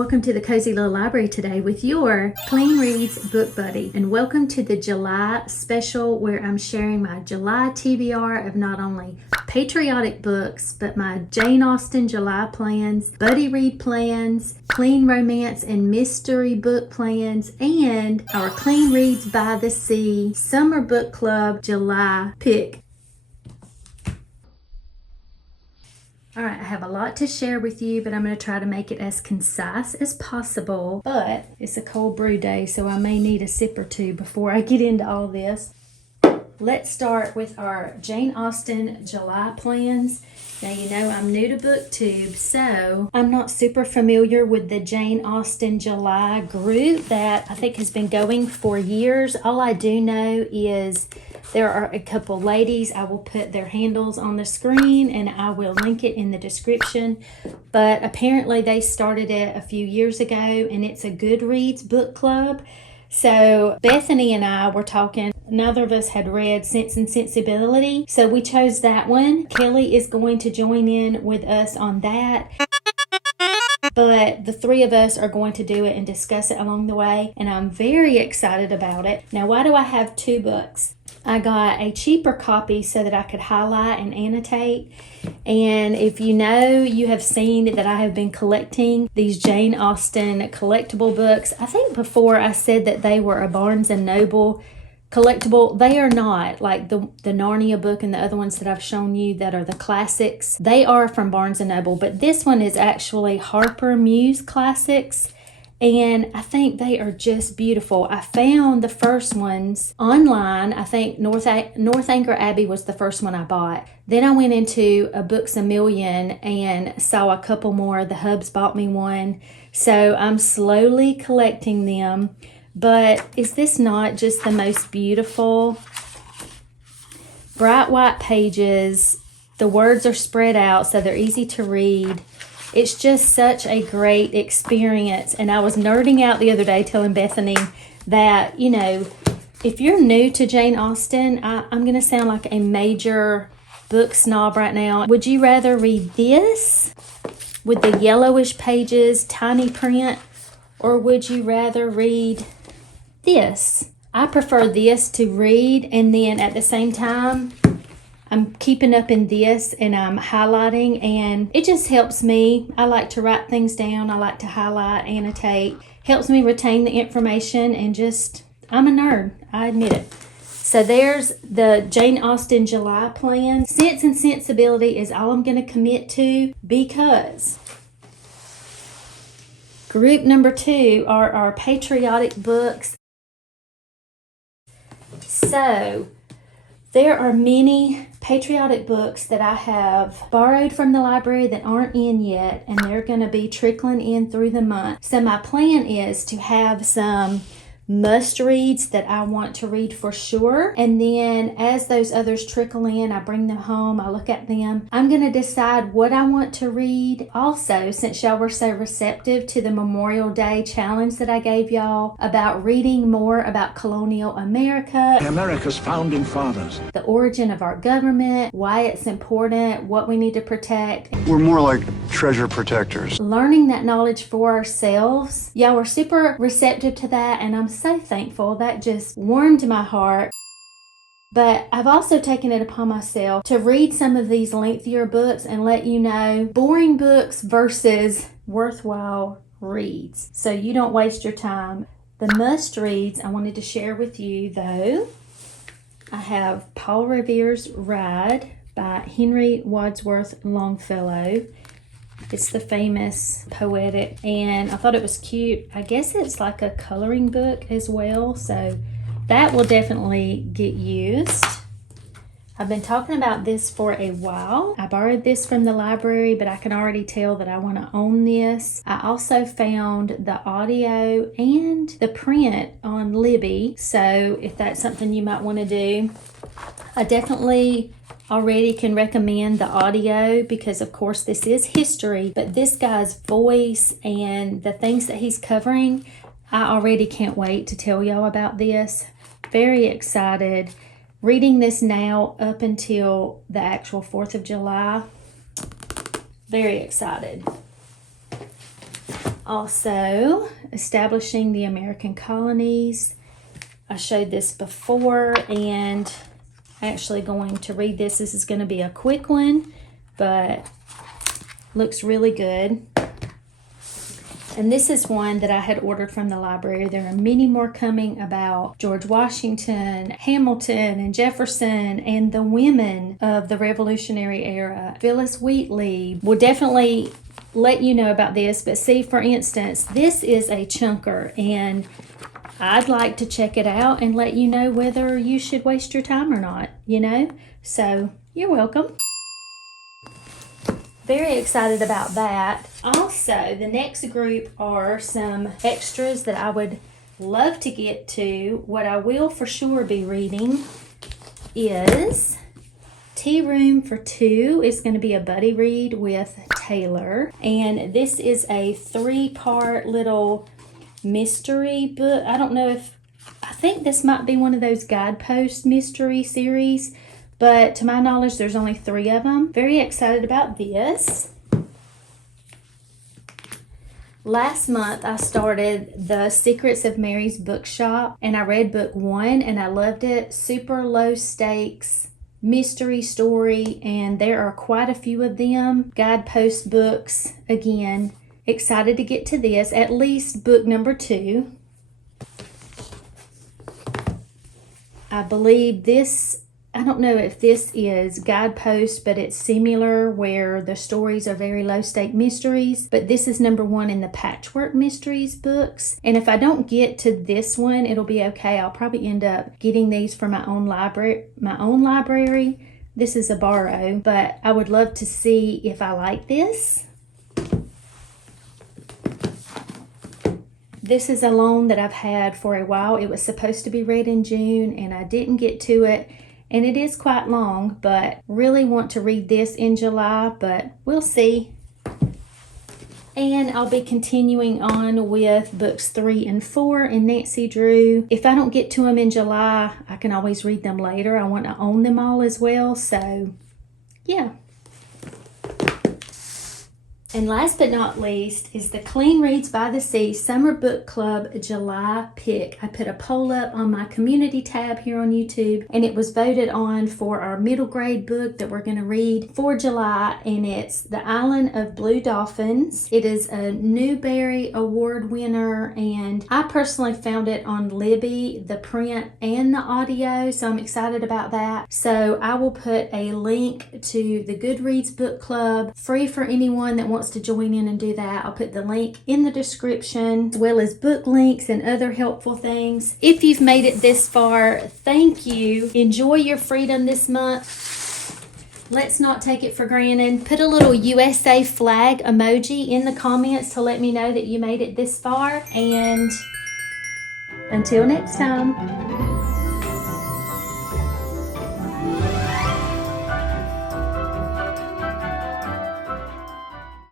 Welcome to the Cozy Little Library today with your Clean Reads Book Buddy, and welcome to the July special where I'm sharing my July TBR of not only patriotic books but my Jane Austen July plans, buddy read plans, clean romance and mystery book plans, and our Clean Reads by the Sea Summer Book Club July pick. All right, I have a lot to share with you, but I'm going to try to make it as concise as possible. But it's a cold brew day, so I may need a sip or two before I get into all this. Let's start with our Jane Austen July plans. Now, you know I'm new to BookTube, so I'm not super familiar with the Jane Austen July group that I think has been going for years. All I do know is there are a couple ladies. I will put their handles on the screen and I will link it in the description. But apparently they started it a few years ago and it's a GOODREADS book club. So Bethany and I were talking. Neither of us had read Sense and Sensibility, so we chose that one. Kelly is going to join in with us on that. But the three of us are going to do it and discuss it along the way, and I'm very excited about it. Now, why do I have two books? I got a cheaper copy so that I could highlight and annotate. And if you know, you have seen that I have been collecting these Jane Austen collectible books. I think before I said that they were a Barnes & Noble collectible. They are not, like the Narnia book and the other ones that I've shown you that are the classics. They are from Barnes & Noble, but this one is actually Harper Muse Classics. And I think they are just beautiful. I found the first ones online. I think North Anchor Abbey was the first one I bought. Then I went into a Books A Million and saw a couple more. The Hubs bought me one. So I'm slowly collecting them. But is this not just the most beautiful? Bright white pages. The words are spread out so they're easy to read. It's just such a great experience. And I was nerding out the other day telling Bethany that, you know, if you're new to Jane Austen, I'm going to sound like a major book snob right now. Would you rather read this with the yellowish pages, tiny print, or would you rather read this? I prefer this to read, and then at the same time I'm keeping up in this and I'm highlighting, and it just helps me. I like to write things down. I like to highlight, annotate. Helps me retain the information, and just, I'm a nerd. I admit it. So there's the Jane Austen July plan. Sense and Sensibility is all I'm going to commit to, because group number 2 are our patriotic books. So there are many patriotic books that I have borrowed from the library that aren't in yet, and they're going to be trickling in through the month. So my plan is to have some must-reads that I want to read for sure, and then as those others trickle in, I bring them home, I look at them. I'm going to decide what I want to read. Also, since y'all were so receptive to the Memorial Day challenge that I gave y'all about reading more about colonial America, America's founding fathers, the origin of our government, why it's important, what we need to protect. we're more like treasure protectors. Learning that knowledge for ourselves. Y'all were super receptive to that, and I'm so thankful. That just warmed my heart. But I've also taken it upon myself to read some of these lengthier books and let you know boring books versus worthwhile reads, so you don't waste your time. The must reads I wanted to share with you, though, I have Paul Revere's Ride by Henry Wadsworth Longfellow. It's the famous poetic, and I thought it was cute. I guess it's like a coloring book as well, so that will definitely get used. I've been talking about this for a while. I borrowed this from the library, but I can already tell that I want to own this. I also found the audio and the print on Libby, so if that's something you might want to do. I definitely already can recommend the audio because, of course, this is history, but this guy's voice and the things that he's covering, I already can't wait to tell y'all about this. Very excited. Reading this now up until the actual 4th of July. Very excited. Also, establishing the American colonies. I showed this before, and actually going to read this. This is going to be a quick one, but looks really good. And this is one that I had ordered from the library. There are many more coming about George Washington, Hamilton, and Jefferson, and the women of the Revolutionary era. Phyllis Wheatley will definitely let you know about this. But see, for instance, this is a chunker, and I'd like to check it out and let you know whether you should waste your time or not, you know? So, you're welcome. Very excited about that. Also, the next group are some extras that I would love to get to. What I will for sure be reading is Tea Room for Two. It's going to be a buddy read with Taylor. And this is a 3-part little mystery book. I don't know if, I think this might be one of those guidepost mystery series, but to my knowledge, there's only 3 of them. Very excited about this. Last month, I started The Secrets of Mary's Bookshop, and I read book 1, and I loved it. Super low stakes mystery story, and there are quite a few of them. Guidepost books. Again, excited to get to this, at least book number 2. I believe this, I don't know if this is Guidepost, but it's similar where the stories are very low stake mysteries. But this is number 1 in the Patchwork Mysteries books. And if I don't get to this one, it'll be okay. I'll probably end up getting these for my own library. This is a borrow, but I would love to see if I like this. This is a loan that I've had for a while. It was supposed to be read in June, and I didn't get to it. And it is quite long, but really want to read this in July, but we'll see. And I'll be continuing on with books 3 and 4 in Nancy Drew. If I don't get to them in July, I can always read them later. I want to own them all as well, so yeah. And last but not least is the Clean Reads by the Sea Summer Book Club July pick. I put a poll up on my community tab here on YouTube, and it was voted on for our middle grade book that we're going to read for July, and it's The Island of Blue Dolphins. It is a Newbery Award winner, and I personally found it on Libby, the print and the audio, so I'm excited about that. So I will put a link to the Goodreads book club, free for anyone that wants to join in and do that. I'll put the link in the description, as well as book links and other helpful things. If you've made it this far, thank you. Enjoy your freedom this month. Let's not take it for granted. Put a little USA flag emoji in the comments to let me know that you made it this far. And until next time.